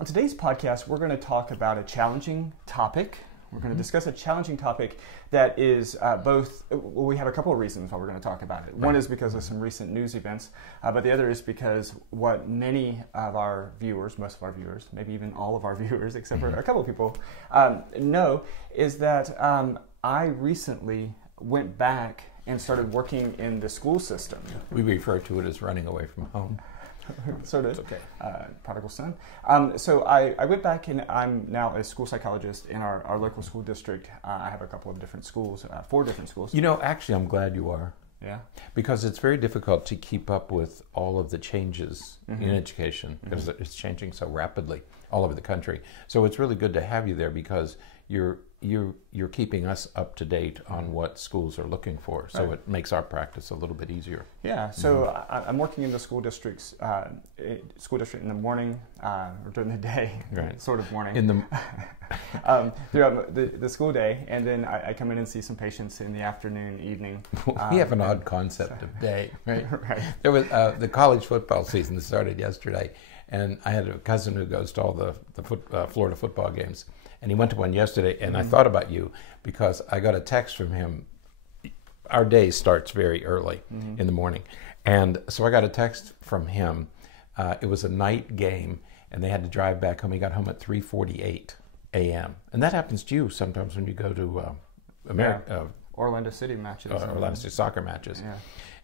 On today's podcast, we're going to talk about a challenging topic. We're going to discuss a challenging topic that is we have a couple of reasons why we're going to talk about it. One is because of some recent news events, but the other is because what many of our viewers, most of our viewers, maybe even all of our viewers, except for a couple of people, know is that I recently went back and started working in the school system. We refer to it as running away from home. Sort of. It's okay. Prodigal son. So I went back and I'm now a school psychologist in our local school district. I have a couple of different schools, 4 different schools. You know, actually, I'm glad you are. Yeah. Because it's very difficult to keep up with all of the changes in education because it's changing so rapidly all over the country. So it's really good to have you there because you're keeping us up to date on what schools are looking for. So it makes our practice a little bit easier. Yeah. So I'm working in the school district in the morning or during the day, sort of morning. In the throughout the school day, and then I come in and see some patients in the afternoon, evening. We have an odd concept of day, right? Right. There was the college football season that started yesterday, and I had a cousin who goes to all the Florida football games, and he went to one yesterday, and I thought about you because I got a text from him. Our day starts very early in the morning, and so I got a text from him. It was a night game, and they had to drive back home. He got home at 3:48 a.m. And that happens to you sometimes when you go to Orlando City matches. Orlando City soccer matches. Yeah.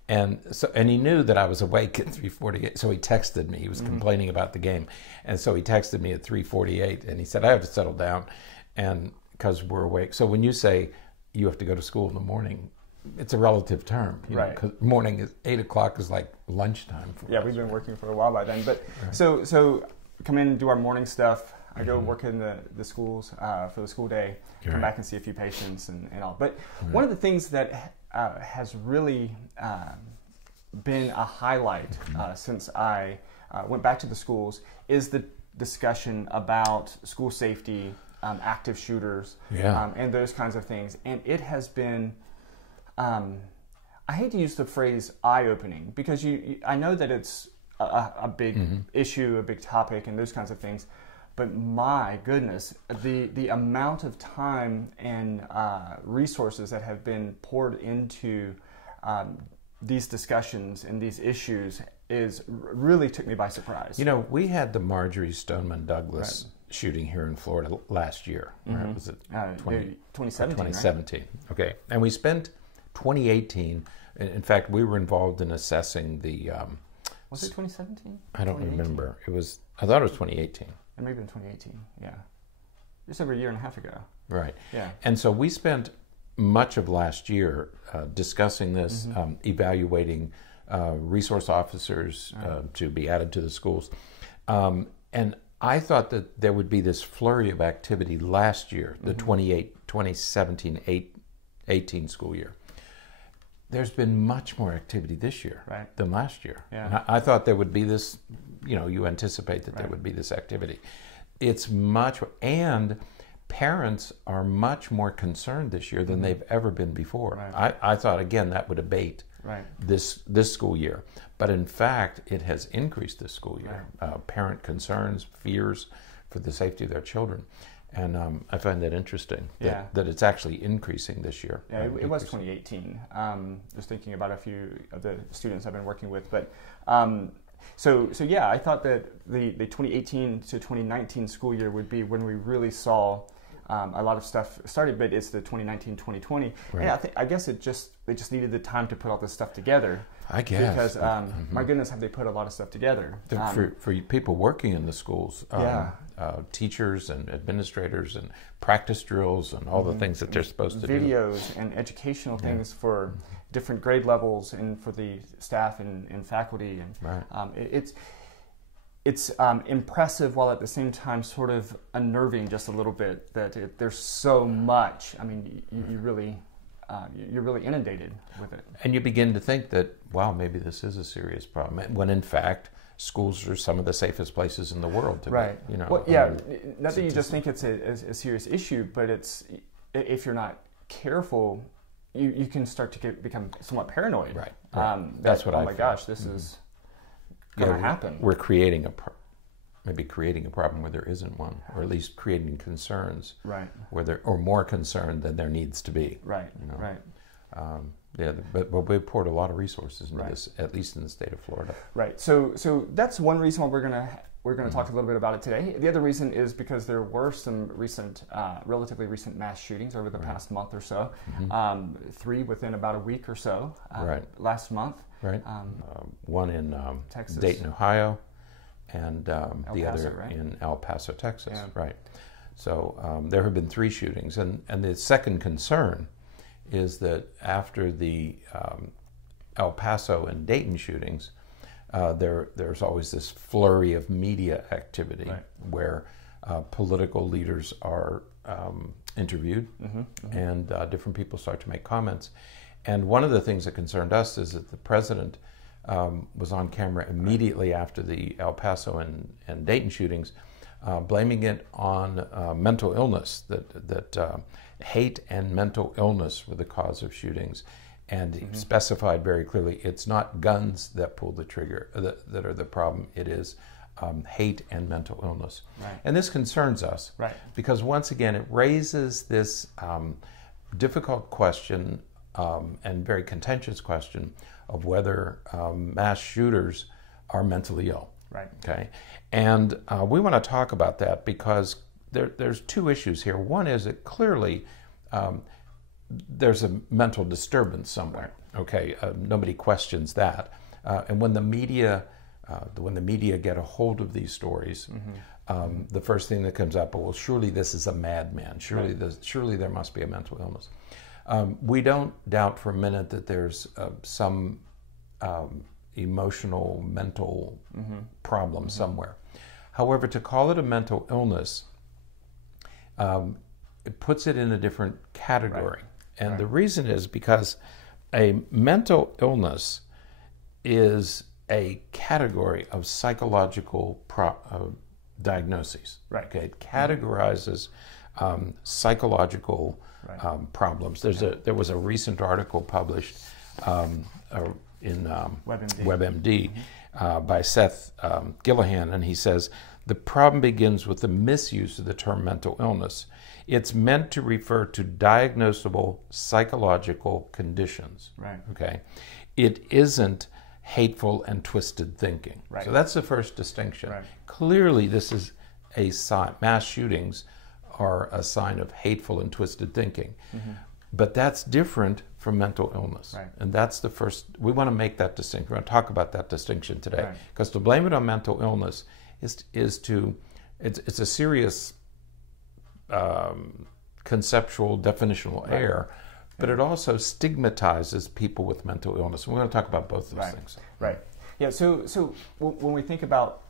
And he knew that I was awake at 3:48, so he texted me. He was complaining about the game, and so he texted me at 3:48, and he said, "I have to settle down, and because we're awake." So when you say you have to go to school in the morning, it's a relative term, right? Because morning is 8 o'clock is like lunchtime for us. We've been working for a while by then, but so come in and do our morning stuff. I go work in the schools for the school day, come back and see a few patients and all. But one of the things that has really been a highlight since I went back to the schools is the discussion about school safety, active shooters, and those kinds of things. And it has been, I hate to use the phrase eye-opening because I know that it's a big issue, a big topic, and those kinds of things. But my goodness, the amount of time and resources that have been poured into these discussions and these issues really took me by surprise. You know, we had the Marjory Stoneman Douglas shooting here in Florida last year. Right? Was it 2017? 2017. Right? Okay, and we spent 2018. In fact, we were involved in assessing the. Was it 2017? I don't remember. It was. I thought it was 2018. And maybe in 2018, just over a year and a half ago. Right. Yeah. And so we spent much of last year discussing this, evaluating resource officers to be added to the schools. And I thought that there would be this flurry of activity last year, the 2017-18 school year. There's been much more activity this year than last year. Yeah. And I thought there would be this, you anticipate that there would be this activity. It's much, and parents are much more concerned this year than they've ever been before. Right. I thought, again, that would abate this school year. But in fact, it has increased this school year. Parent concerns, fears for the safety of their children. And I find that interesting, that it's actually increasing this year. Yeah, it was 2018. Just thinking about a few of the students I've been working with. But so I thought that the 2018 to 2019 school year would be when we really saw a lot of stuff started, but it's the 2019-2020. Right. And I guess they just needed the time to put all this stuff together. I guess. Because, my goodness, have they put a lot of stuff together. For people working in the schools, teachers and administrators and practice drills and all the things that they're supposed to do. Videos and educational things for different grade levels and for the staff and faculty. And it's impressive while at the same time sort of unnerving just a little bit that there's so much. I mean, you really... you're really inundated with it. And you begin to think that, wow, maybe this is a serious problem. When in fact, schools are some of the safest places in the world to be. Not that you just think it's a serious issue, but if you're not careful, you can start to become somewhat paranoid. That's what I feel. Oh my gosh, this is going to happen. We're creating maybe creating a problem where there isn't one, or at least creating concerns right, where there, or more concern than there needs to be. right, you know? right. Yeah, but we poured a lot of resources into Right. this, at least in the state of Florida. Right. So that's one reason why we're gonna talk a little bit about it today. The other reason is because there were some recent, relatively recent mass shootings over the past month or so. 3 within about a week or so. Last month. Right. One in Texas. Dayton, Ohio, and the Paso, other right? in El Paso, Texas. Yeah. Right. So there have been 3 shootings, and the second concern is that after the El Paso and Dayton shootings, there's always this flurry of media activity where political leaders are interviewed, and different people start to make comments. And one of the things that concerned us is that the president was on camera immediately after the El Paso and Dayton shootings, blaming it on mental illness, that hate and mental illness were the cause of shootings. And he specified very clearly, it's not guns that pull the trigger, that are the problem, it is hate and mental illness. Right. And this concerns us, because once again, it raises this difficult question and very contentious question of whether mass shooters are mentally ill. Right. Okay. And we want to talk about that because there's 2 issues here. One is that clearly there's a mental disturbance somewhere. Okay. Nobody questions that. And when the media get a hold of these stories, the first thing that comes up, well, surely this is a madman. Surely there must be a mental illness. We don't doubt for a minute that there's some emotional, mental problem somewhere. However, to call it a mental illness, it puts it in a different category. And the reason is because a mental illness is a category of psychological diagnoses. Okay, it categorizes psychological problems. There was a recent article published in WebMD by Seth Gillihan, and he says, the problem begins with the misuse of the term mental illness. It's meant to refer to diagnosable psychological conditions. Okay, it isn't hateful and twisted thinking. So that's the first distinction. Clearly, this is a sign. Mass shootings are a sign of hateful and twisted thinking. But that's different from mental illness. And that's the first, we want to make that distinction. We're going to talk about that distinction today. Because to blame it on mental illness it's a serious conceptual, definitional error, but it also stigmatizes people with mental illness. And we're going to talk about both of those things. Yeah, so when we think about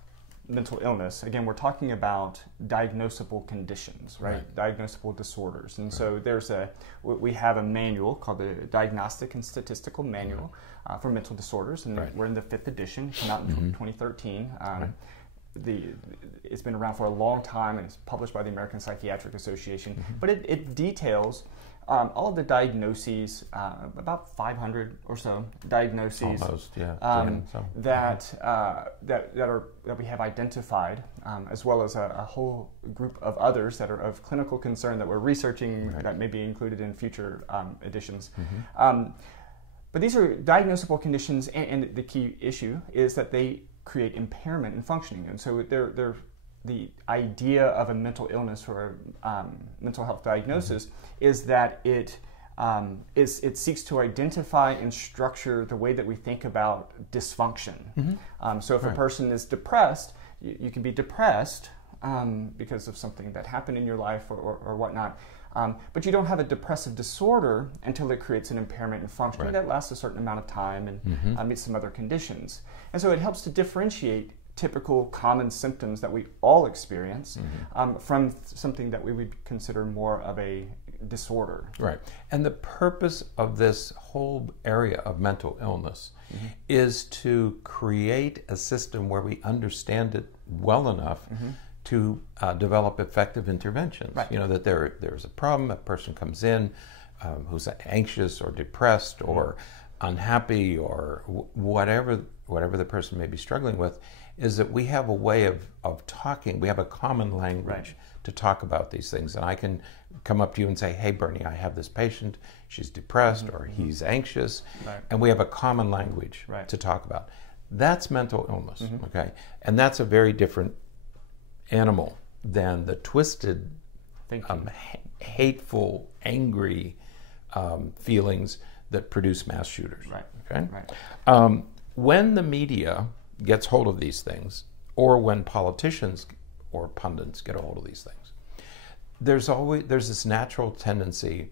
mental illness, again, we're talking about diagnosable conditions, diagnosable disorders. And so we have a manual called the Diagnostic and Statistical Manual for Mental Disorders, and we're in the 5th edition, came out in 2013. It's been around for a long time, and it's published by the American Psychiatric Association, but it details all of the diagnoses, about 500 or so diagnoses, almost, that we have identified, as well as a whole group of others that are of clinical concern that we're researching that may be included in future editions. But these are diagnosable conditions, and the key issue is that they create impairment in functioning, and so they're the idea of a mental illness or mental health diagnosis is that it seeks to identify and structure the way that we think about dysfunction. So if a person is depressed, you can be depressed because of something that happened in your life or whatnot, but you don't have a depressive disorder until it creates an impairment in functioning that lasts a certain amount of time and meets some other conditions. And so it helps to differentiate typical common symptoms that we all experience from something that we would consider more of a disorder. And the purpose of this whole area of mental illness is to create a system where we understand it well enough to develop effective interventions. You know, that there's a problem, a person comes in who's anxious or depressed or unhappy or whatever the person may be struggling with, is that we have a way of talking. We have a common language to talk about these things. And I can come up to you and say, hey, Berney, I have this patient. She's depressed or he's anxious. And we have a common language to talk about. That's mental illness, okay? And that's a very different animal than the twisted, hateful, angry feelings that produce mass shooters. Okay? When the media gets hold of these things, or when politicians or pundits get a hold of these things, there's this natural tendency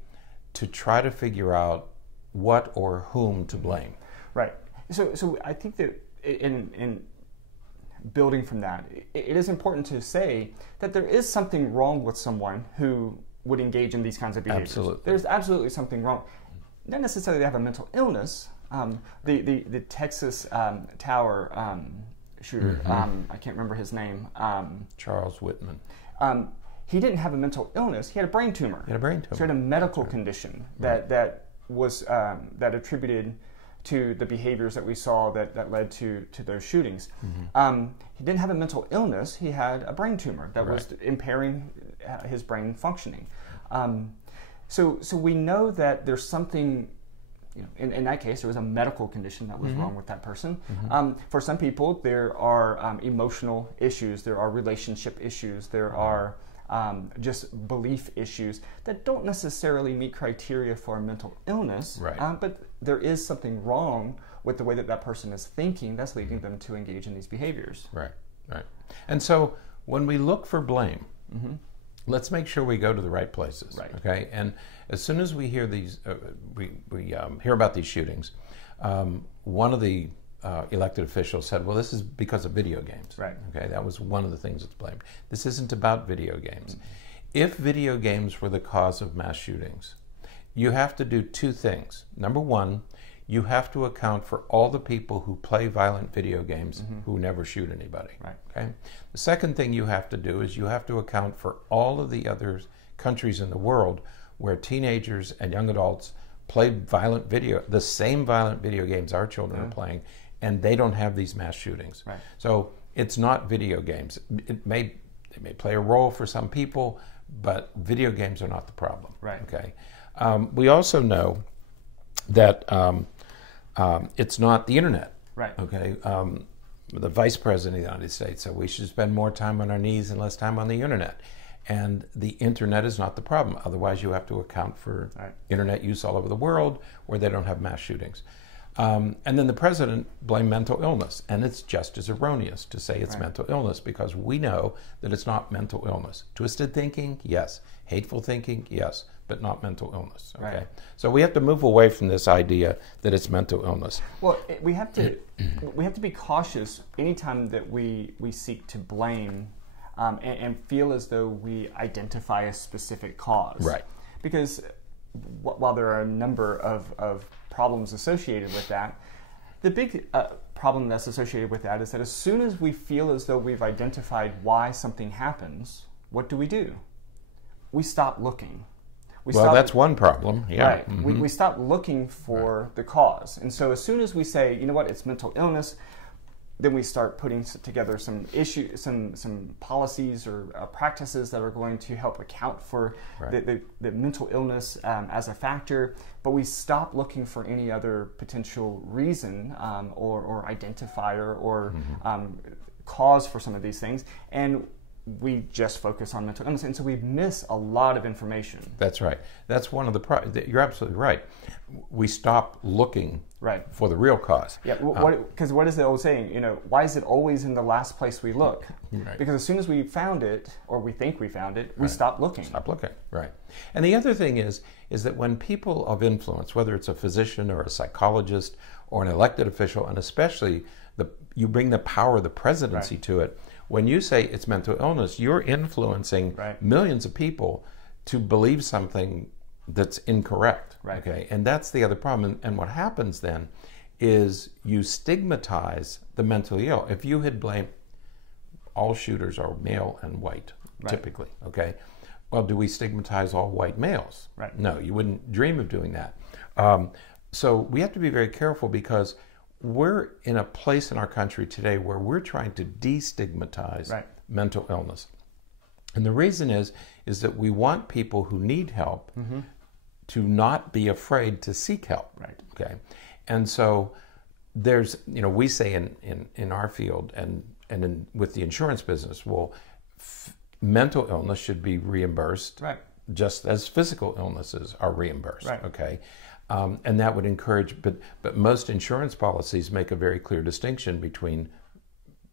to try to figure out what or whom to blame. Right. So I think that in building from that, it is important to say that there is something wrong with someone who would engage in these kinds of behaviors. Absolutely. There's absolutely something wrong. Not necessarily they have a mental illness. The Texas Tower shooter, I can't remember his name. Charles Whitman. He didn't have a mental illness. He had a brain tumor. He had a brain tumor. So he had a medical condition that was that attributed to the behaviors that we saw that led to those shootings. He didn't have a mental illness. He had a brain tumor that was impairing his brain functioning. So we know that there's something, in that case, there was a medical condition that was wrong with that person. For some people, there are emotional issues, there are relationship issues, there are just belief issues that don't necessarily meet criteria for a mental illness, but there is something wrong with the way that person is thinking that's leading them to engage in these behaviors. Right. And so when we look for blame, let's make sure we go to the right places. Okay. And as soon as we hear these, we hear about these shootings, one of the elected officials said, well, this is because of video games. Okay. That was one of the things that's blamed. This isn't about video games. If video games were the cause of mass shootings, you have to do two things. Number one, you have to account for all the people who play violent video games who never shoot anybody. Okay? The second thing you have to do is you have to account for all of the other countries in the world where teenagers and young adults play the same violent video games our children are playing, and they don't have these mass shootings. So it's not video games. They may play a role for some people, but video games are not the problem. Okay. We also know that it's not the internet. Okay. The Vice President of the United States said we should spend more time on our knees and less time on the internet. And the internet is not the problem. Otherwise, you have to account for internet use all over the world where they don't have mass shootings. And then the president blamed mental illness. And it's just as erroneous to say it's mental illness, because we know that it's not mental illness. Twisted thinking, yes. Hateful thinking, yes. But not mental illness. Okay, so we have to move away from this idea that it's mental illness. Well, we have to be cautious anytime that we seek to blame and feel as though we identify a specific cause. Because while there are a number of problems associated with that, the big problem that's associated with that is that as soon as we feel as though we've identified why something happens, what do? We stop looking. That's one problem. We stop looking for the cause. And so as soon as we say, you know what, it's mental illness, then we start putting together some policies or practices that are going to help account for the mental illness as a factor, but we stop looking for any other potential reason or identifier or cause for some of these things. And we just focus on mental illness, and so we miss a lot of information. That's right. That's one of the you're absolutely right. We stop looking for the real cause. Because what is the old saying? Why is it always in the last place we look? Because as soon as we found it, or we think we found it, we stop looking. Right. And the other thing is that when people of influence, whether it's a physician or a psychologist or an elected official, and especially you bring the power of the presidency to it, when you say it's mental illness, you're influencing millions of people to believe something that's incorrect. Okay, and that's the other problem. And what happens then is you stigmatize the mentally ill. If you had blamed all shooters are male and white, typically, okay, well, do we stigmatize all white males? No, you wouldn't dream of doing that. So we have to be very careful, because we're in a place in our country today where we're trying to destigmatize mental illness. And the reason is that we want people who need help to not be afraid to seek help. Right. Okay. And so there's, we say in our field and with the insurance business, well, mental illness should be reimbursed just as physical illnesses are reimbursed. Right. Okay. And that would encourage, but most insurance policies make a very clear distinction between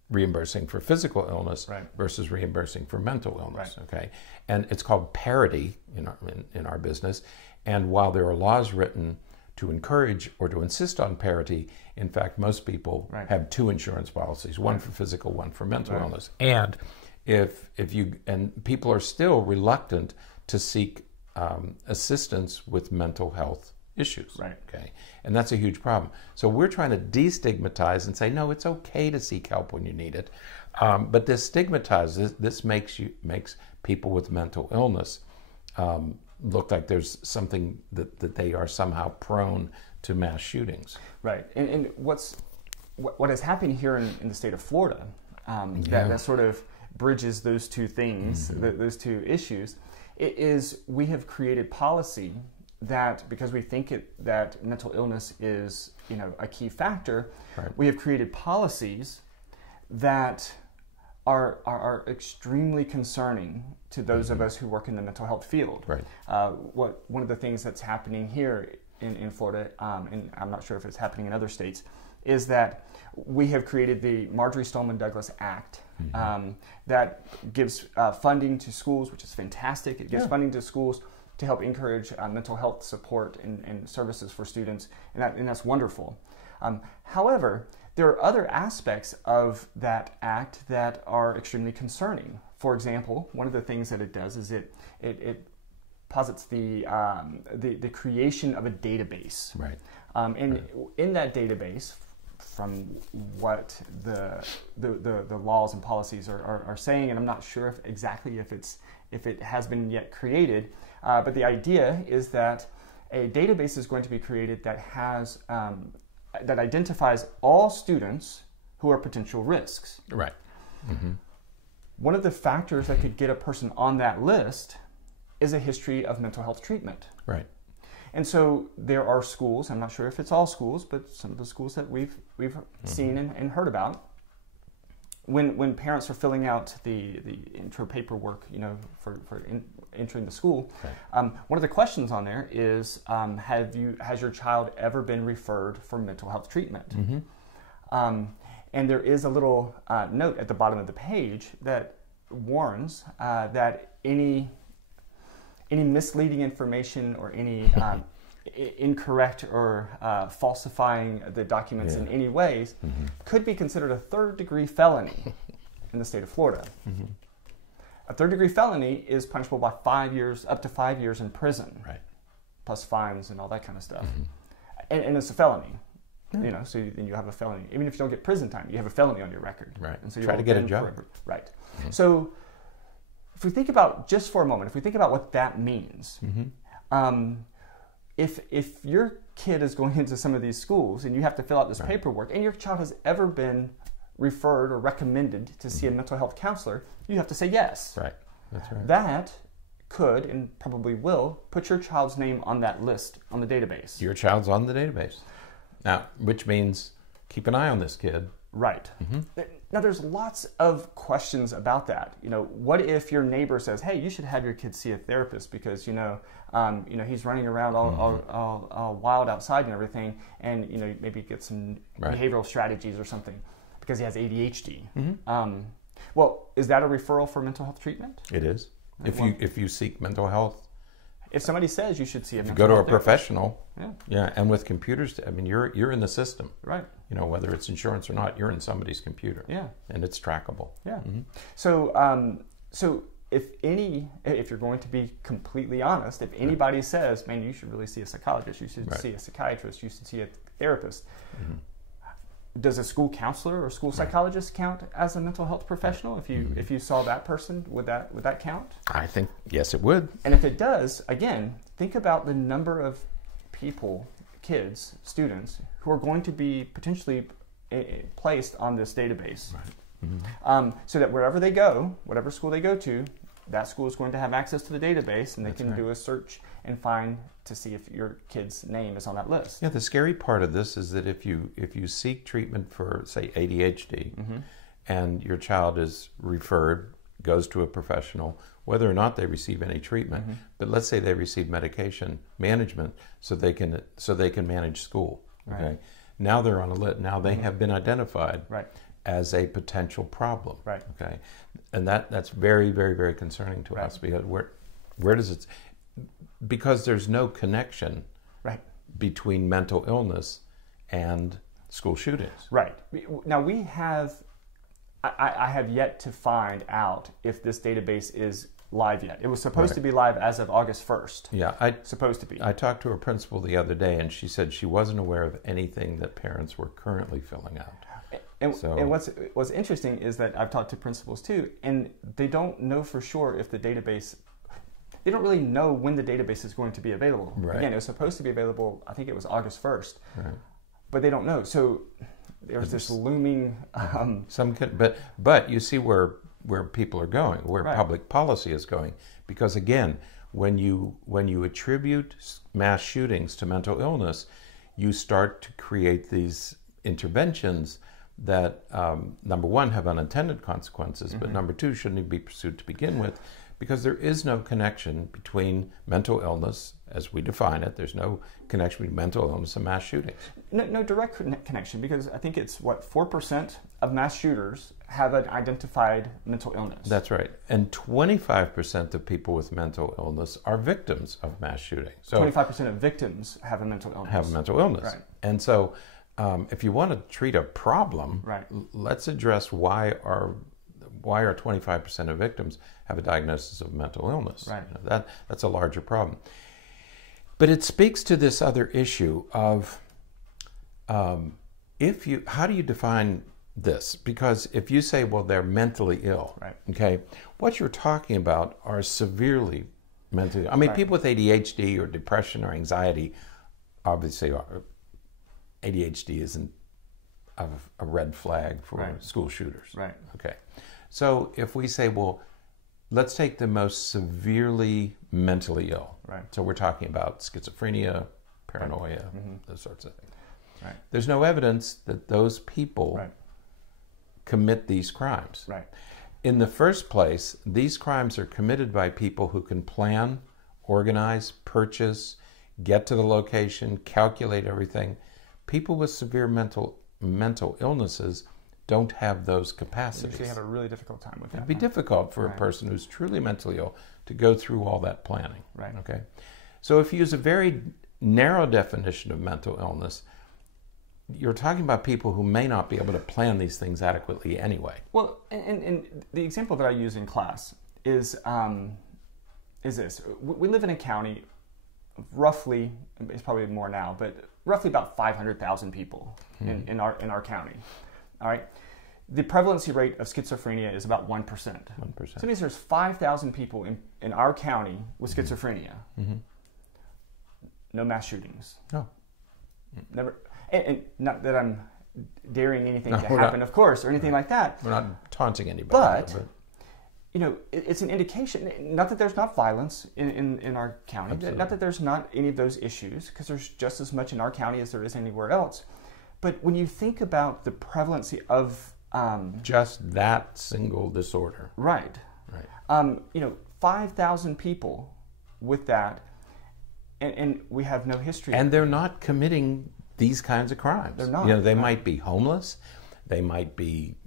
reimbursing for physical illness versus reimbursing for mental illness. Right. Okay, and it's called parity in our business. And while there are laws written to encourage or to insist on parity, in fact, most people have two insurance policies: one for physical, one for mental illness. And if people are still reluctant to seek assistance with mental health issues. Right. Okay. And that's a huge problem. So we're trying to destigmatize and say, no, it's okay to seek help when you need it. But this stigmatizes, this makes people with mental illness look like there's something that they are somehow prone to mass shootings. Right. And what has happened here in the state of Florida, that sort of bridges those two things, those two issues, is we have created policy that, because we think that mental illness is a key factor, we have created policies that are extremely concerning to those of us who work in the mental health field. Right. One of the things that's happening here in Florida, and I'm not sure if it's happening in other states, is that we have created the Marjory Stoneman Douglas Act that gives funding to schools, which is fantastic. It gives funding to schools to help encourage mental health support and services for students, and that's wonderful. However, there are other aspects of that act that are extremely concerning. For example, one of the things that it does is it posits the creation of a database. Right. And in that database, from what the laws and policies are saying, and I'm not sure if it has been yet created, but the idea is that a database is going to be created that has that identifies all students who are potential risks. Right. One of the factors that could get a person on that list is a history of mental health treatment. Right. And so there are schools, I'm not sure if it's all schools, but some of the schools that we've seen and heard about, when parents are filling out the intro paperwork, for entering the school, one of the questions on there is, has your child ever been referred for mental health treatment? And there is a little note at the bottom of the page that warns that any misleading information or any incorrect or falsifying the documents in any ways could be considered a third-degree felony in the state of Florida. A third-degree felony is punishable by up to 5 years in prison, plus fines and all that kind of stuff. And it's a felony. So then you have a felony. Even if you don't get prison time, you have a felony on your record. Right. And so you try to get a job. Forever. Right. So if we think about, just for a moment, if we think about what that means, if your kid is going into some of these schools and you have to fill out this paperwork, and your child has ever been referred or recommended to see a mental health counselor, you have to say yes. Right. That's right. That could and probably will put your child's name on that list on the database. Your child's on the database. Now, which means keep an eye on this kid. Right. Now, there's lots of questions about that. What if your neighbor says, "Hey, you should have your kid see a therapist because he's running around all wild outside and everything, and maybe get some behavioral strategies or something because he has ADHD." Well, is that a referral for mental health treatment? It is. If you seek mental health. If somebody says you should see a mental health health therapist, professional, and with computers, you're in the system, right? Whether it's insurance or not, you're in somebody's computer, and it's trackable. Yeah. So if you're going to be completely honest, if anybody says, "Man, you should really see a psychologist, you should see a psychiatrist, you should see a therapist," does a school counselor or school psychologist count as a mental health professional? If you saw that person, would that count? I think yes, it would. And if it does, again, think about the number of people, kids, students who are going to be potentially placed on this database. Right. Mm-hmm. So that wherever they go, whatever school they go to, that school is going to have access to the database, and they can do a search and find to see if your kid's name is on that list. Yeah, the scary part of this is that if you seek treatment for, say, ADHD, and your child is referred, goes to a professional, whether or not they receive any treatment, but let's say they receive medication management so they can manage school. Okay, Right. now they're on a list. Now they have been identified. Right. As a potential problem. Right. Okay. And that's very, very, very concerning to us, because where does it, because there's no connection between mental illness and school shootings. Right. Now we have, I have yet to find out if this database is live yet. It was supposed to be live as of August 1st. Yeah. Supposed to be. I talked to her principal the other day, and she said she wasn't aware of anything that parents were currently filling out. And what's interesting is that I've talked to principals too, and they don't know for sure if the database, they don't really know when the database is going to be available. Right. Again, it was supposed to be available, I think it was August 1st, but they don't know. So there's this looming... But you see where people are going, where public policy is going. Because again, when you attribute mass shootings to mental illness, you start to create these interventions that, number one, have unintended consequences, but number two, shouldn't be pursued to begin with, because there is no connection between mental illness, as we define it. There's no connection between mental illness and mass shootings. No direct connection, because I think it's, 4% of mass shooters have an identified mental illness. That's right. And 25% of people with mental illness are victims of mass shooting. So 25% of victims have a mental illness. Have a mental illness. Right. And so if you want to treat a problem, let's address why are 25% of victims have a diagnosis of mental illness. Right. You know, that's a larger problem. But it speaks to this other issue of how do you define this? Because if you say, well, they're mentally ill, okay, what you're talking about are severely mentally ill. I mean, people with ADHD or depression or anxiety obviously are. ADHD isn't a red flag for school shooters. Right. Okay. So if we say, well, let's take the most severely mentally ill. Right. So we're talking about schizophrenia, paranoia, those sorts of things. Right. There's no evidence that those people commit these crimes. Right. In the first place, these crimes are committed by people who can plan, organize, purchase, get to the location, calculate everything. People with severe mental illnesses don't have those capacities. They have a really difficult time with that. It'd be difficult for a person who's truly mentally ill to go through all that planning. Right. Okay. So if you use a very narrow definition of mental illness, you're talking about people who may not be able to plan these things adequately anyway. Well, and the example that I use in class is this. We live in a county, roughly, it's probably more now, but roughly about 500,000 people in our county. All right. The prevalency rate of schizophrenia is about 1%. 1%. So that means there's 5,000 people in our county with schizophrenia. No mass shootings. No. Never. And not that I'm daring anything to happen, of course, or anything like that. We're not taunting anybody. But you know, it's an indication, not that there's not violence in our county, Absolutely. Not that there's not any of those issues, because there's just as much in our county as there is anywhere else. But when you think about the prevalency of... just that single disorder. Right. 5,000 people with that, and we have no history. And they're not committing these kinds of crimes. They're not. You know, they might be homeless. They might be,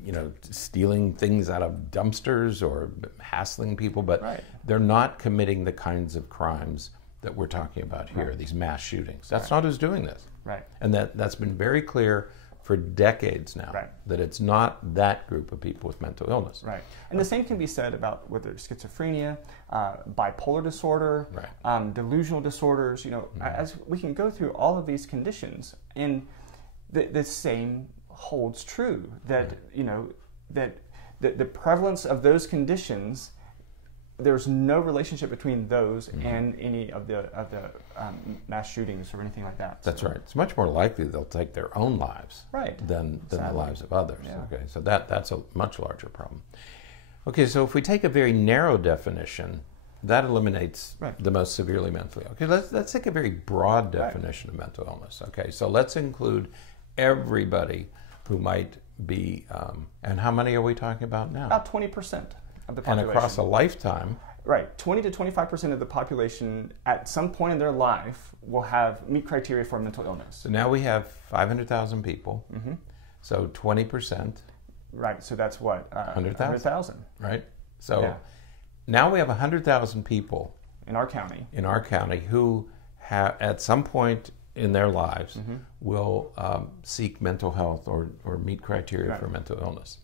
stealing things out of dumpsters or hassling people, but they're not committing the kinds of crimes that we're talking about here, these mass shootings. That's not who's doing this. Right. And that's been very clear for decades now, that it's not that group of people with mental illness. Right. And the same can be said about whether it's schizophrenia, bipolar disorder, delusional disorders. As we can go through all of these conditions, and the same holds true, that that the prevalence of those conditions there's no relationship between those and any of the mass shootings or anything like that. That's right. It's much more likely they'll take their own lives than the lives of others. Yeah. Okay, so that's a much larger problem. Okay, so if we take a very narrow definition, that eliminates the most severely mentally ill. Okay, let's take a very broad definition of mental illness. Okay, so let's include everybody who might be, and how many are we talking about now? About 20% of the population. And across a lifetime. Right, 20 to 25% of the population at some point in their life will meet criteria for mental illness. So now we have 500,000 people, so 20%. Right, so that's what? 100,000. Right, so now we have 100,000 people in our county who have, at some point in their lives, will seek mental health or meet criteria for mental illness.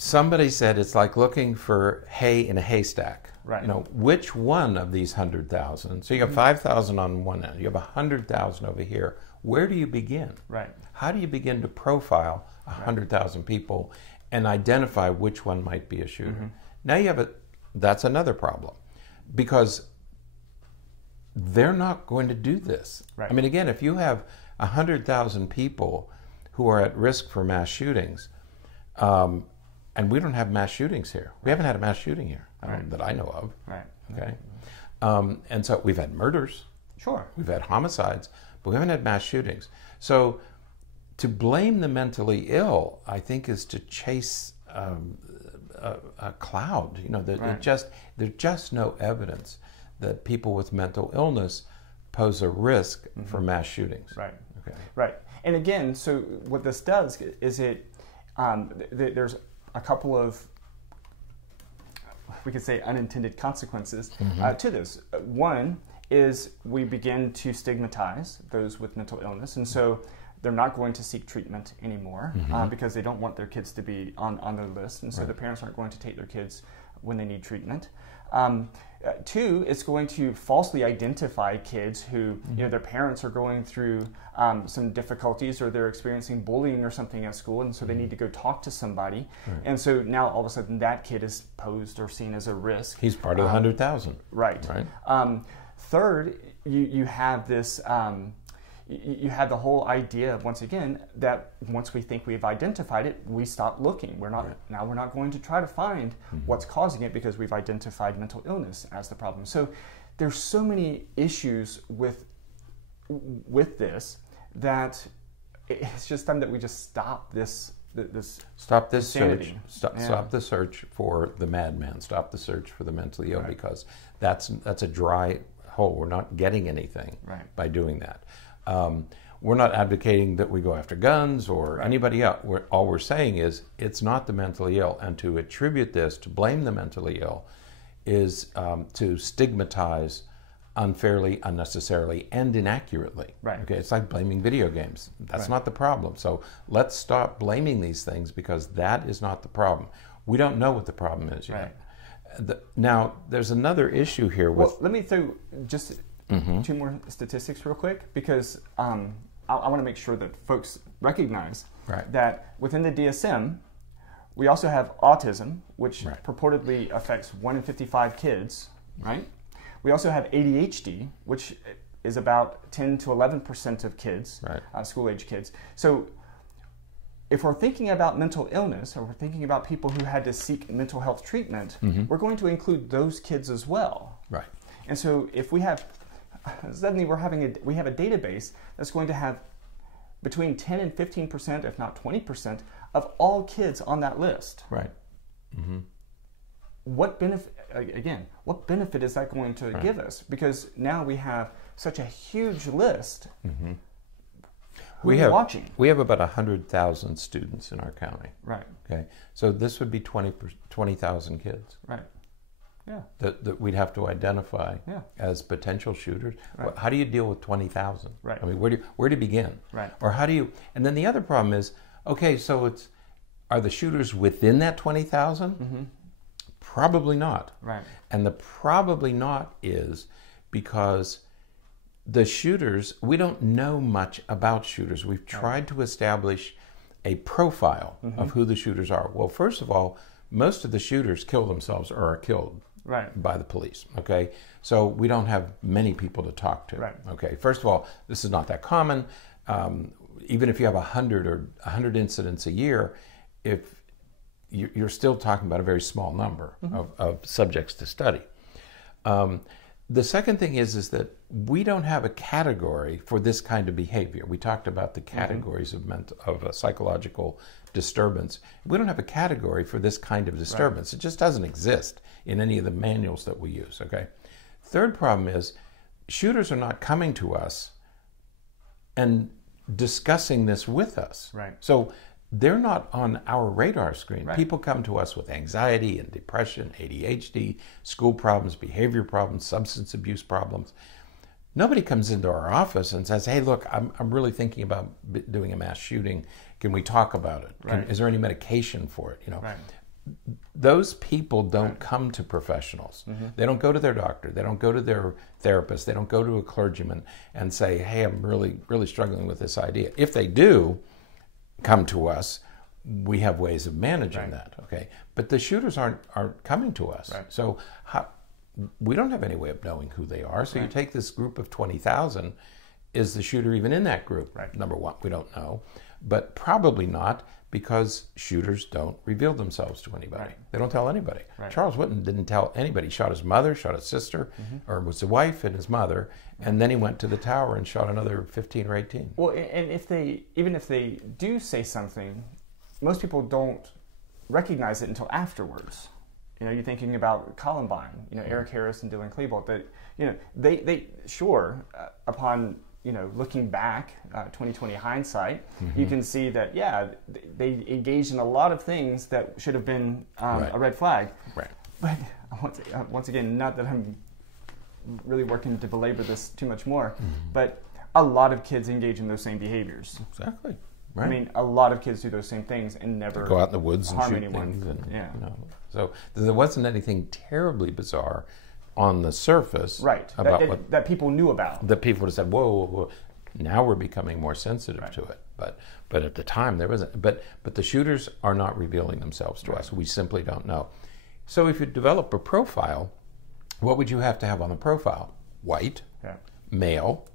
Somebody said it's like looking for hay in a haystack. Right. You know, which one of these 100,000? So you have 5,000 on one end, you have 100,000 over here. Where do you begin? Right. How do you begin to profile 100,000 people and identify which one might be a shooter? Now you have that's another problem, because they're not going to do this. Right. I mean, again, if you have 100,000 people who are at risk for mass shootings, and we don't have mass shootings here. We haven't had a mass shooting here that I know of. Right. Okay. And so we've had murders. Sure. We've had homicides, but we haven't had mass shootings. So to blame the mentally ill, I think, is to chase a cloud. You know, there's just no evidence that people with mental illness pose a risk for mass shootings. Right. Okay. Right. And again, so what this does is there's a couple of, we could say, unintended consequences to this. One is we begin to stigmatize those with mental illness, and so they're not going to seek treatment anymore because they don't want their kids to be on their list, and so the parents aren't going to take their kids when they need treatment. Two, it's going to falsely identify kids who, you know, their parents are going through some difficulties, or they're experiencing bullying or something at school, and so they need to go talk to somebody. And so now all of a sudden that kid is posed or seen as a risk. He's part of the 100,000. Right. Third, you have this. You have the whole idea, once again, that once we think we've identified it, we stop looking. We're not going to try to find what's causing it, because we've identified mental illness as the problem. So there's so many issues with this that it's just time that we just stop this search. Stop the search for the madman. Stop the search for the mentally ill, because that's a dry hole. We're not getting anything by doing that. We're not advocating that we go after guns or anybody else. All we're saying is it's not the mentally ill, and to attribute this, to blame the mentally ill, is to stigmatize unfairly, unnecessarily, and inaccurately. Okay, it's like blaming video games. That's not the problem. So let's stop blaming these things, because that is not the problem. We don't know what the problem is yet. Now, there's another issue here with... Well, let me throw just... two more statistics real quick, because I want to make sure that folks recognize that within the DSM, we also have autism, which purportedly affects 1 in 55 kids, right? We also have ADHD, which is about 10 to 11% of kids, school-age kids. So if we're thinking about mental illness, or we're thinking about people who had to seek mental health treatment, we're going to include those kids as well. And so if we have... suddenly we have a database that's going to have between 10 and 15%, if not 20%, of all kids on that list. What benefit is that going to give us? Because now we have such a huge list. We have about 100,000 students in our county. Okay, so this would be 20,000 kids. That we'd have to identify as potential shooters. How do you deal with 20,000? I mean, where do you begin? Or how do you? And then the other problem is, okay, so are the shooters within that 20,000? Probably not. And the probably not is because the shooters, we don't know much about shooters. We've tried to establish a profile of who the shooters are. Well, first of all, most of the shooters kill themselves or are killed by the police, okay? So we don't have many people to talk to, okay? First of all, this is not that common. Even if you have 100 or 100 incidents a year, if you're still talking about a very small number of subjects to study. The second thing is that we don't have a category for this kind of behavior. We talked about the categories of a psychological disturbance. We don't have a category for this kind of disturbance. It just doesn't exist in any of the manuals that we use, okay? Third problem is shooters are not coming to us and discussing this with us. So they're not on our radar screen. People come to us with anxiety and depression, ADHD, school problems, behavior problems, substance abuse problems. Nobody comes into our office and says, hey, look, I'm really thinking about doing a mass shooting. Can we talk about it? Is there any medication for it? You know, those people don't come to professionals. They don't go to their doctor. They don't go to their therapist. They don't go to a clergyman and say, hey, I'm really, really struggling with this idea. If they do come to us, we have ways of managing that, okay? But the shooters aren't coming to us. So we don't have any way of knowing who they are. So you take this group of 20,000, is the shooter even in that group? Number one, we don't know. But probably not, because shooters don't reveal themselves to anybody. They don't tell anybody. Charles Whitten didn't tell anybody. He shot his mother, shot his sister, or was the wife and his mother, and then he went to the tower and shot another 15 or 18. Well, and even if they do say something, most people don't recognize it until afterwards. You know, you're thinking about Columbine, you know, Eric Harris and Dylan Klebold, that, you know, they upon, you know, looking back, 2020 hindsight, you can see that, yeah, they engaged in a lot of things that should have been a red flag. But once again, not that I'm really working to belabor this too much more, but a lot of kids engage in those same behaviors. Exactly. I mean, a lot of kids do those same things and never go out in the woods and shoot anyone. Things. And, you know, so there wasn't anything terribly bizarre on the surface, about that people knew about. That people would have said, whoa, whoa, whoa. Now we're becoming more sensitive to it. But at the time there wasn't. But the shooters are not revealing themselves to us. We simply don't know. So if you develop a profile, what would you have to have on the profile? White, male,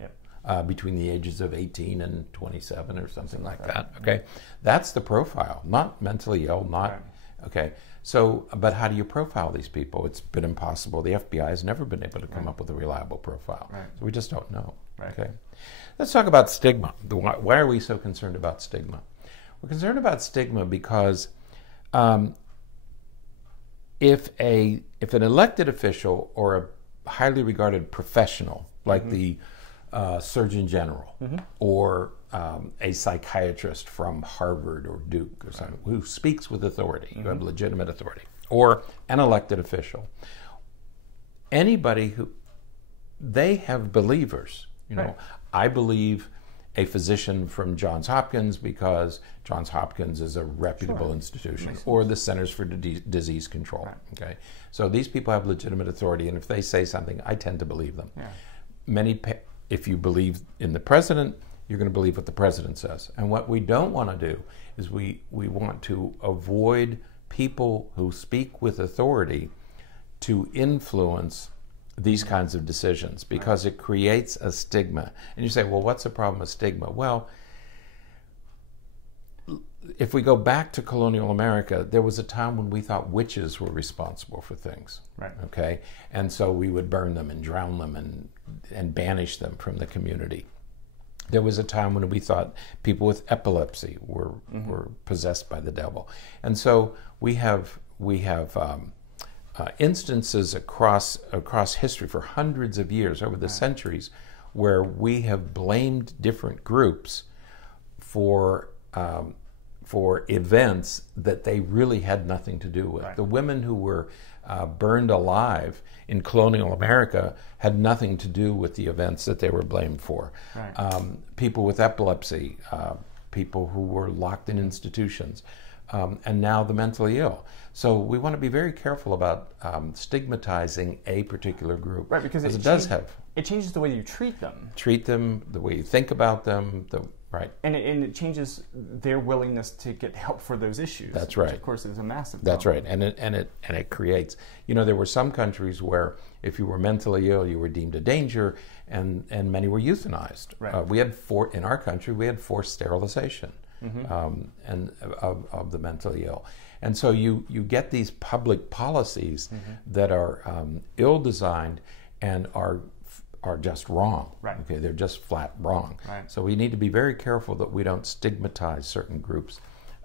between the ages of 18 and 27 or something like that. Okay, that's the profile. Not mentally ill. Not okay. So, but how do you profile these people? It's been impossible. The FBI has never been able to come up with a reliable profile. So we just don't know. Okay. Let's talk about stigma. Why are we so concerned about stigma? We're concerned about stigma because if an elected official or a highly regarded professional, like the Surgeon General or a psychiatrist from Harvard or Duke or something, who speaks with authority, you have legitimate authority, or an elected official, anybody who, they have believers. You know, I believe a physician from Johns Hopkins because Johns Hopkins is a reputable institution, or the Centers for Disease Control. Okay, so these people have legitimate authority, and if they say something, I tend to believe them. If you believe in the president, you're going to believe what the president says. And what we don't want to do is we want to avoid people who speak with authority to influence these kinds of decisions, because it creates a stigma. And you say, well, what's the problem with stigma? Well, if we go back to colonial America, there was a time when we thought witches were responsible for things. Okay? And so we would burn them and drown them and banish them from the community. There was a time when we thought people with epilepsy were possessed by the devil. And so we have instances across history for hundreds of years, over the centuries, where we have blamed different groups for events that they really had nothing to do with. The women who were burned alive in colonial America had nothing to do with the events that they were blamed for. People with epilepsy, people who were locked in institutions, and now the mentally ill. So we want to be very careful about stigmatizing a particular group. Because it does have... It changes the way you treat them. Treat them, the way you think about them, Right. And it changes their willingness to get help for those issues. That's right. Which, of course, is a massive That's problem. right. And it creates, there were some countries where if you were mentally ill, you were deemed a danger, and many were euthanized. Right. In our country, we had forced sterilization of the mentally ill. And so you get these public policies that are ill-designed and are just wrong. Right. Okay, they're just flat wrong. Right. So we need to be very careful that we don't stigmatize certain groups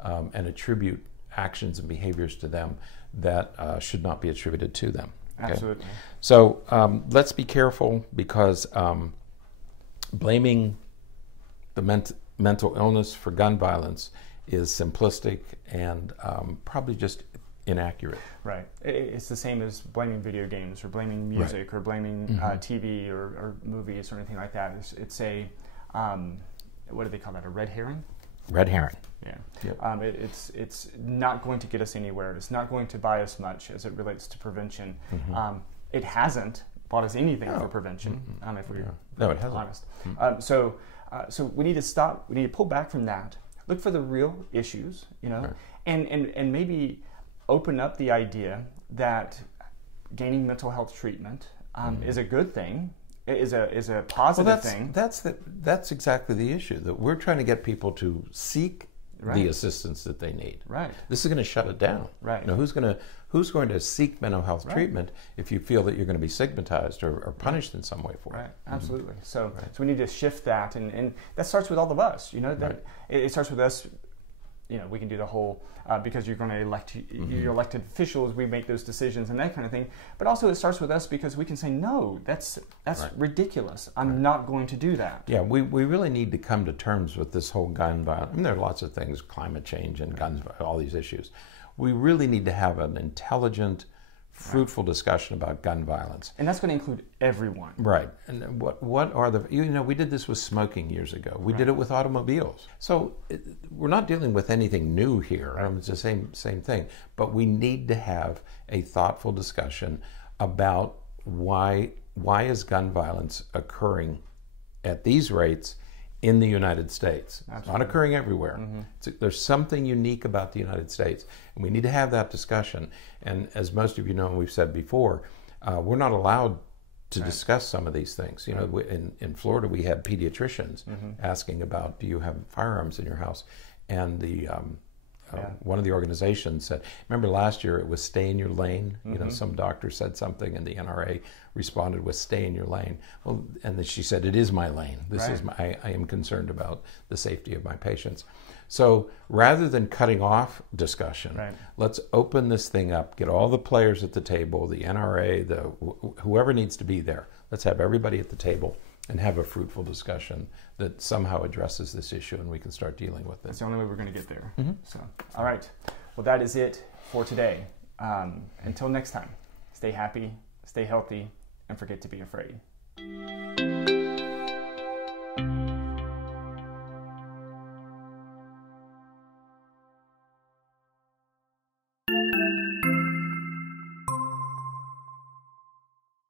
and attribute actions and behaviors to them that should not be attributed to them. Okay? Absolutely. So let's be careful, because blaming the mental illness for gun violence is simplistic and probably just inaccurate. Right. It's the same as blaming video games or blaming music or blaming TV or movies or anything like that. It's a, what do they call that, a red herring? Red herring. Yeah. Yep. It's not going to get us anywhere. It's not going to buy us much as it relates to prevention. It hasn't bought us anything for prevention, if we're it hasn't. honest. So we need to stop. We need to pull back from that. Look for the real issues, and maybe open up the idea that gaining mental health treatment is a good thing, is a positive thing. That's exactly the issue, that we're trying to get people to seek the assistance that they need. Right. This is going to shut it down. Right. Who's going to seek mental health treatment if you feel that you're going to be stigmatized or punished in some way for it? Right. Absolutely. So we need to shift that, and that starts with all of us. It starts with us. We can do the whole because you're going to elect your elected officials. We make those decisions and that kind of thing. But also, it starts with us because we can say, no, that's ridiculous. I'm not going to do that. Yeah, we really need to come to terms with this whole gun violence. I mean, there are lots of things, climate change and guns, all these issues. We really need to have an intelligent, fruitful discussion about gun violence. And that's going to include everyone. Right. And what are the, we did this with smoking years ago. We did it with automobiles. So we're not dealing with anything new here. It's the same thing. But we need to have a thoughtful discussion about why is gun violence occurring at these rates in the United States. Absolutely. It's not occurring everywhere. There's something unique about the United States, and we need to have that discussion. And as most of you know, and we've said before, we're not allowed to discuss some of these things. In Florida, we had pediatricians asking about, do you have firearms in your house? And the one of the organizations said, remember last year it was stay in your lane? Some doctor said something and the NRA responded with stay in your lane. Well, and then she said, it is my lane. This is I am concerned about the safety of my patients. So rather than cutting off discussion, let's open this thing up, get all the players at the table, the NRA, whoever needs to be there. Let's have everybody at the table and have a fruitful discussion that somehow addresses this issue, and we can start dealing with it. That's the only way we're going to get there. So, all right. Well, that is it for today. Until next time, stay happy, stay healthy, and forget to be afraid.